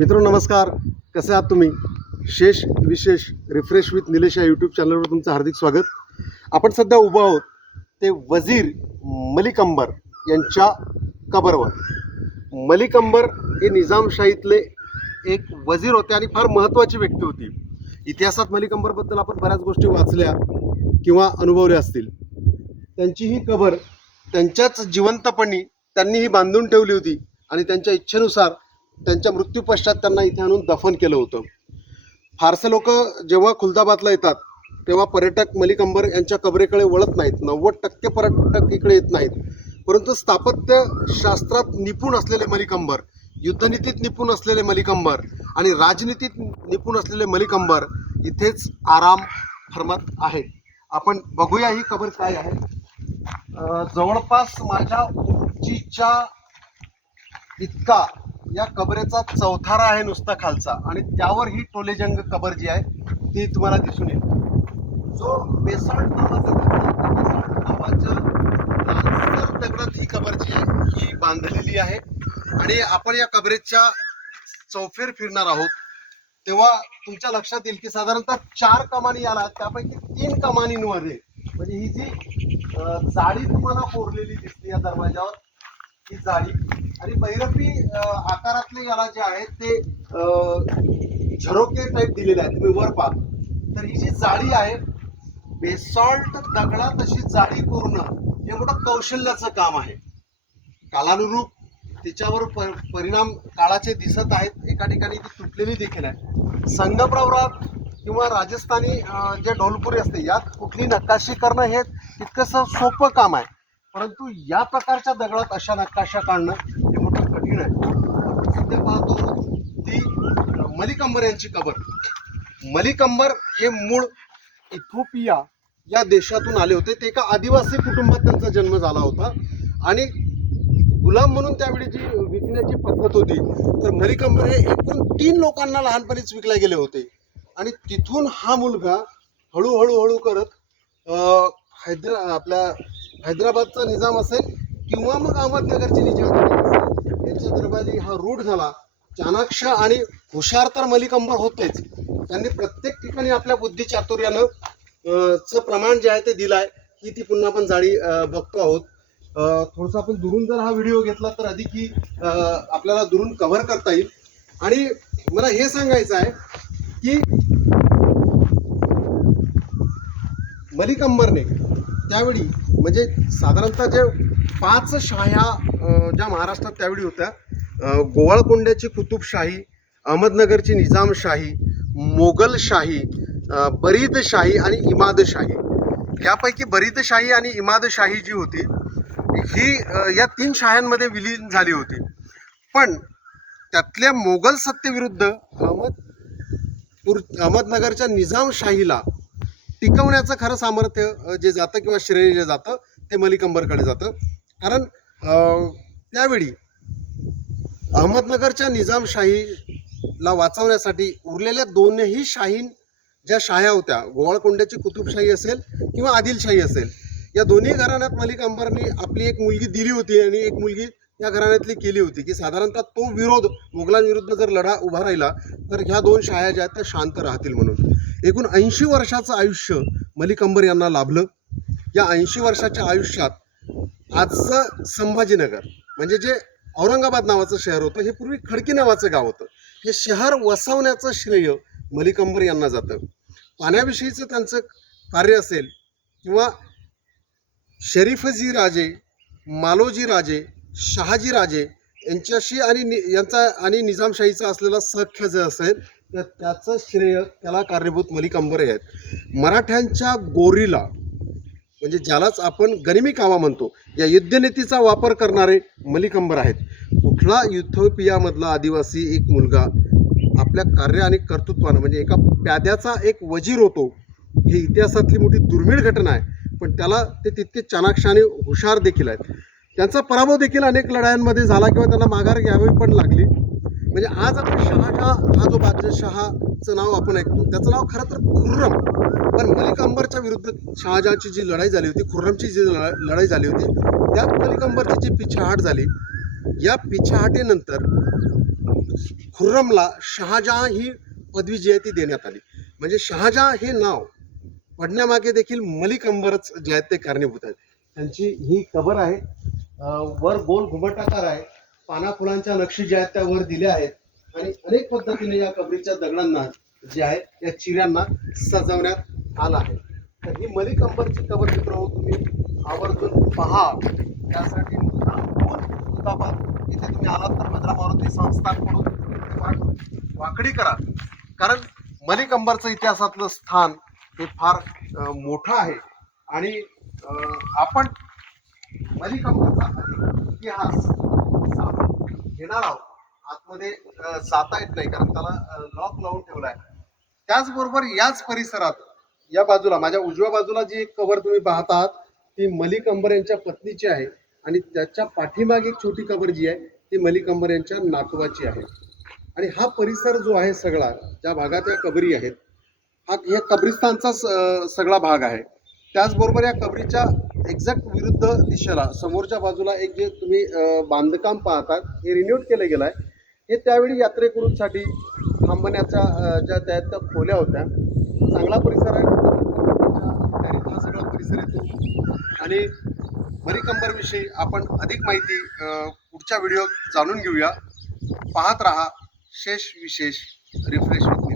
मित्र नमस्कार. कसे आहात तुम्ही? शेष विशेष रिफ्रेश विथ निलेश या यूट्यूब चॅनलवर तुमचं हार्दिक स्वागत. आपण सध्या उभं आहोत ते वजीर मलिक अंबर यांच्या कबरवर. मलिक अंबर हे निजामशाहीतले एक वजीर होते आणि फार महत्त्वाची व्यक्ती होती. इतिहासात मलिक अंबरबद्दल आपण बऱ्याच गोष्टी वाचल्या किंवा अनुभवल्या असतील. त्यांची ही कबर त्यांच्याच जिवंतपणी त्यांनी ही बांधून ठेवली होती आणि त्यांच्या इच्छेनुसार त्यांच्या मृत्यूपश्चात त्यांना इथे आणून दफन केलं होतं. फारसे लोक जेव्हा खुलदाबादला येतात तेव्हा पर्यटक मलिक अंबर यांच्या कबरेकडे वळत नाहीत. नव्वद टक्के पर्यटक इकडे येत नाहीत. परंतु स्थापत्य शास्त्रात निपुण असलेले मलिक अंबर युद्धनीतीत निपुण असलेले मलिक अंबर आणि राजनीतीत निपुण असलेले मलिक अंबर इथेच आराम फरमत आहेत आपण बघूया ही कबर काय आहे. जवळपास माझ्या उंचीच्या इतका या कबरेचा चौथारा आहे नुसता खालचा. आणि त्यावर ही टोलेजंग कबर जी आहे ती तुम्हाला दिसून येईल. जो बेसॉल्ट नावाचा बेसॉल्ट नावाच्या लालसर दगडात ही कबर जी आहे ही बांधलेली आहे. आणि आपण या कबरेच्या चौफेर फिरणार आहोत. तेव्हा तुमच्या लक्षात येईल की साधारणतः चार कमानी आला त्यापैकी तीन कमानींमध्ये म्हणजे ही जी जाळी तुम्हाला कोरलेली दिसते या दरवाजावर ही जाळी आणि बैरपी आकारातले याला जे आहेत ते झरोके टाईप दिलेले आहेत तुम्ही वर पाहा तर ही जी जाळी आहे बेसॉल्ट दगडात अशी जाळी कोरणं हे मोठं कौशल्याचं काम आहे. कालानुरूप तिच्यावर प- परिणाम काळाचे दिसत आहेत एका ठिकाणी ती तुटलेली देखील आहे. संगप्रवरात किंवा राजस्थानी जे ढोलपुरी असते यात कुठली नकाशी करणं हे तितकंसं सोपं काम आहे. परंतु या प्रकारच्या दगडात अशा नकाशा काढणं कठीण आहे. सध्या पाहतो ती मलिकंबर यांची कबर. मलिकंबर हे मूळ इथोपिया या देशातून आले होते. ते एका आदिवासी कुटुंबात त्यांचा जन्म झाला होता. आणि गुलाम म्हणून त्यावेळी जी विकण्याची पद्धत होती तर मलिकंबर हे एकूण तीन लोकांना लहानपणीच विकले गेले होते. आणि तिथून हा मुलगा हळूहळू हळू करत हैदरा आपल्या हैदराबादचा निजाम असेल किंवा मग अहमदनगरची निजाम असेल यांच्या हा रूढ झाला चाणाक्ष आणि हुशार तर मलिकंबर होतेच. त्यांनी प्रत्येक ठिकाणी आपल्या बुद्धी चातुर्यानं च प्रमाण जे आहे ते दिलं आहे ही ती पुन्हा आपण जाळी बघतो आहोत. अं, थोडंसं आपण दुरून जर हा व्हिडिओ घेतला तर अधिक ही आपल्याला दुरून कव्हर करता येईल. आणि मला हे सांगायचं आहे की मलिक अंबरने त्यावेळी म्हणजे साधारणतः जे पाच शाह्या ज्या महाराष्ट्रात त्यावेळी होत्या गोवाळकोंड्याची कुतुबशाही अहमदनगरची निजामशाही मोगलशाही बरीदशाही आणि इमादशाही यापैकी बरीदशाही आणि इमादशाही जी होती ही या तीन शाह्यांमध्ये विलीन झाली होती. पण त्यातल्या मोगल सत्तेविरुद्ध अहमदपूर अहमदनगरच्या निजामशाहीला टिकवण्याचं खरं सामर्थ्य जे जातं किंवा श्रेय जे जातं ते मलिकंबरकडे जातं. कारण त्यावेळी अहमदनगरच्या निजामशाहीला वाचवण्यासाठी उरलेल्या दोनही शाहीन ज्या शाह्या होत्या गोवाळकोंड्याची कुतुबशाही असेल किंवा आदिलशाही असेल या दोन्ही घराण्यात मलिक अंबरने आपली एक मुलगी दिली होती आणि एक मुलगी या घराण्यातली केली होती की साधारणतः तो विरोध मुघलांविरुद्ध जर लढा उभा राहिला तर ह्या दोन शाळा ज्या आहेत त्या शांत राहतील म्हणून. एकूण ऐंशी वर्षाचं आयुष्य मलिक अंबर यांना लाभलं. या ऐंशी वर्षाच्या आयुष्यात आजचं संभाजीनगर म्हणजे जे औरंगाबाद नावाचं शहर होतं. हे पूर्वी खडकी नावाचं गाव होतं. हे शहर वसवण्याचं श्रेय मलिकंबर यांना जातं. पाण्याविषयीचं त्यांचं कार्य असेल किंवा शरीफजी राजे मालोजी राजे शहाजी राजे यांच्याशी आणि नि यांचा आणि निजामशाहीचा असलेला सख्य जे असेल तर त्याचं श्रेय त्याला कारणीभूत मलिक अंबरे आहेत. मराठ्यांच्या गोरीला म्हणजे ज्यालाच आपण गनिमी कामा म्हणतो या युद्धनीतीचा वापर करणारे मलिकंबर आहेत. कुठला युथोपियामधला आदिवासी एक मुलगा आपल्या कार्य आणि कर्तृत्वानं म्हणजे एका प्याद्याचा एक वजीर होतो ही इतिहासातली मोठी दुर्मिळ घटना आहे. पण त्याला ते तितके चाणाक्ष आणि हुशार देखील आहेत. त्यांचा पराभव देखील अनेक लढायांमध्ये झाला किंवा त्यांना माघार घ्यावी पण लागली. म्हणजे आज आपण शहाजहा हा जो चं नाव आपण ऐकतो. त्याचं नाव खरं तर खुर्रम. पण मलिक अंबरच्या विरुद्ध शहाजहाची जी लढाई झाली होती खुर्रमची जी लढाई झाली होती त्यात मलिक अंबरची जी पिछाहाट झाली या पिछाहाटीनंतर खुर्रमला शहाजहां ही पदवी जी आहे ती देण्यात आली. म्हणजे शहाजहां हे नाव पडण्यामागे देखील मलिक अंबरच जे आहेत ते कारणीभूत आहेत. त्यांची ही कबर आहे. वर गोल घुमटाकार आहे. पाना फुलांच्या नक्षी ज्या आहेत त्या वर दिल्या आहेत. आणि अनेक पद्धतीने या कबरीच्या दगडांना जे आहे या चिऱ्यांना सजवण्यात आलं आहे. तर ही मलिक अंबरची कबर मित्र तुम्ही आवर्जून पहा. त्यासाठी मुर्दाबाद इथे तुम्ही आलात तर भद्रा मारुती संस्थानकडून वाकडी करा. कारण मलिक अंबरचं इतिहासातलं स्थान हे फार मोठं आहे. आणि आपण मलिक अंबरचा इतिहास घेणार आहोत. आतमध्ये जाता येत नाही कारण त्याला लॉक लावून ठेवला आहे त्याचबरोबर याच परिसरात या बाजूला माझ्या उजव्या बाजूला जी एक कबर तुम्ही पाहत आहात ती मलिक अंबर यांच्या पत्नीची आहे. आणि त्याच्या पाठीमागे एक छोटी कबर जी आहे ती मलिक अंबर यांच्या नातवाची आहे. आणि हा परिसर जो आहे सगळा ज्या भागात या कबरी आहेत हा या कब्रिस्तानचा स- सगळा भाग आहे. त्याचबरोबर या कबरीच्या एक्झॅक्ट विरुद्ध दिशेला समोरच्या बाजूला एक जे तुम्ही बांधकाम पाहतात हे रिन्यूट केलं गेलं आहे हे त्यावेळी यात्रेकरूंसाठी थांबण्याच्या ज्या त्या त्या खोल्या होत्या. चांगला परिसर आहे. हा सगळा परिसर येतो. आणि मरीकंबरविषयी आपण अधिक माहिती पुढच्या व्हिडिओ जाणून घेऊया. पाहत रहा. शेष विशेष रिफ्रेश होतो.